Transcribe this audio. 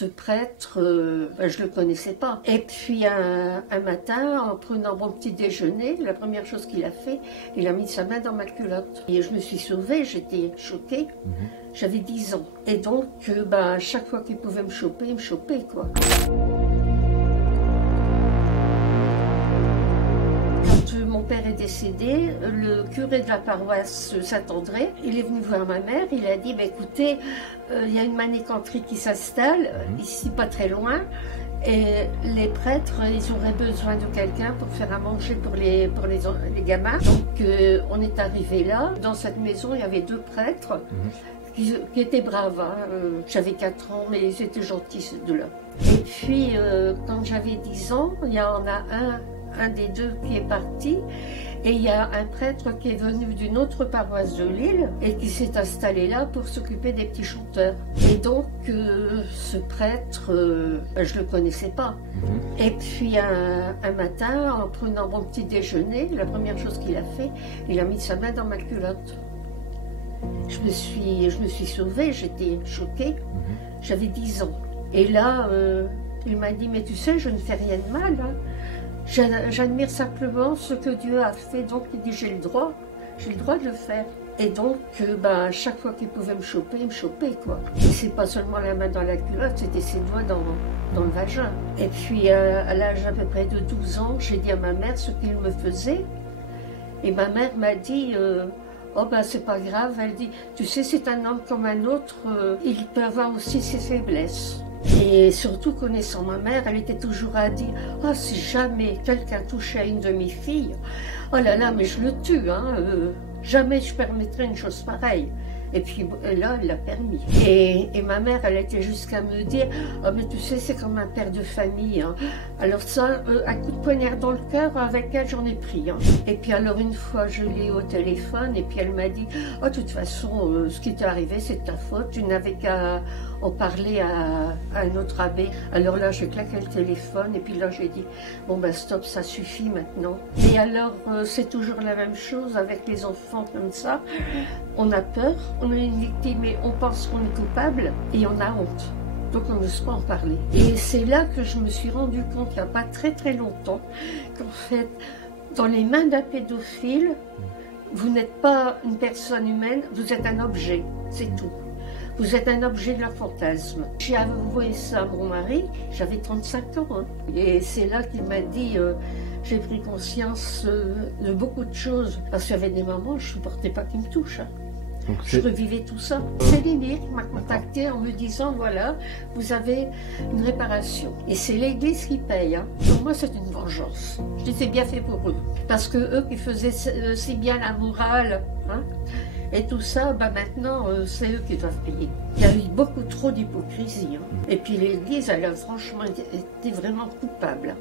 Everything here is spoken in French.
ce prêtre, je le connaissais pas. Et puis un matin, en prenant mon petit déjeuner, la première chose qu'il a fait, il a mis sa main dans ma culotte. Et je me suis sauvée, j'étais choquée. J'avais 10 ans. Et donc, chaque fois qu'il pouvait me choper, il me chopait, quoi. Quand mon père est décédé, le curé de la paroisse Saint-André, il est venu voir ma mère, il a dit, écoutez, il y a une manicanterie qui s'installe, ici pas très loin, et les prêtres, ils auraient besoin de quelqu'un pour faire à manger pour les gamins. Donc on est arrivé là, dans cette maison, il y avait 2 prêtres, qui étaient braves, hein. J'avais 4 ans, mais ils étaient gentils, ces 2-là. Et puis, quand j'avais 10 ans, il y en a un des 2 qui est parti, et il y a un prêtre qui est venu d'une autre paroisse de Lille, et qui s'est installé là pour s'occuper des petits chanteurs. Et donc, ce prêtre, je le connaissais pas. Et puis, un matin, en prenant mon petit déjeuner, la première chose qu'il a fait, il a mis sa main dans ma culotte. Je me suis sauvée, j'étais choquée, j'avais 10 ans. Et là, il m'a dit, mais tu sais, je ne fais rien de mal, hein. J'admire simplement ce que Dieu a fait, donc il dit, j'ai le droit de le faire. Et donc, chaque fois qu'il pouvait me choper, il me chopait, quoi. Et c'est pas seulement la main dans la culotte, c'était ses doigts dans le vagin. Et puis, à l'âge à peu près de 12 ans, j'ai dit à ma mère ce qu'il me faisait. Et ma mère m'a dit... oh c'est pas grave, elle dit, tu sais, c'est un homme comme un autre, il peut avoir aussi ses faiblesses. Et surtout, connaissant ma mère, elle était toujours à dire, oh, si jamais quelqu'un touchait à une de mes filles, oh là là, mais je le tue, hein, jamais je permettrais une chose pareille. Et puis là, elle l'a permis. Et ma mère, elle était jusqu'à me dire, oh, mais tu sais, c'est comme un père de famille, hein. Alors ça, un coup de poignard dans le cœur, avec elle, j'en ai pris, hein. Et puis alors une fois, je l'ai eu au téléphone, et puis elle m'a dit, oh, de toute façon, ce qui t'est arrivé, c'est de ta faute, tu n'avais qu'à en parler à un autre abbé. Alors là, j'ai claqué le téléphone, et puis là, j'ai dit, bon stop, ça suffit maintenant. Et alors, c'est toujours la même chose avec les enfants comme ça. On a peur, on est une victime et on pense qu'on est coupable, et on a honte. Donc on n'ose pas en parler. Et c'est là que je me suis rendu compte, il n'y a pas très très longtemps, qu'en fait, dans les mains d'un pédophile, vous n'êtes pas une personne humaine, vous êtes un objet, c'est tout. Vous êtes un objet de leur fantasme. J'ai avoué ça à mon mari, j'avais 35 ans. Hein. Et c'est là qu'il m'a dit, j'ai pris conscience de beaucoup de choses. Parce qu'il y avait des moments, je ne supportais pas qu'ils me touchent. Hein. Je revivais tout ça. C'est Lily qui m'a contacté en me disant, voilà, vous avez une réparation. Et c'est l'église qui paye. Hein. Pour moi, c'est une vengeance. Je dis, c'est bien fait pour eux. Parce que eux qui faisaient si bien la morale, hein, et tout ça, maintenant, c'est eux qui doivent payer. Il y a eu beaucoup trop d'hypocrisie. Hein. Et puis l'église, elle a franchement été vraiment coupable.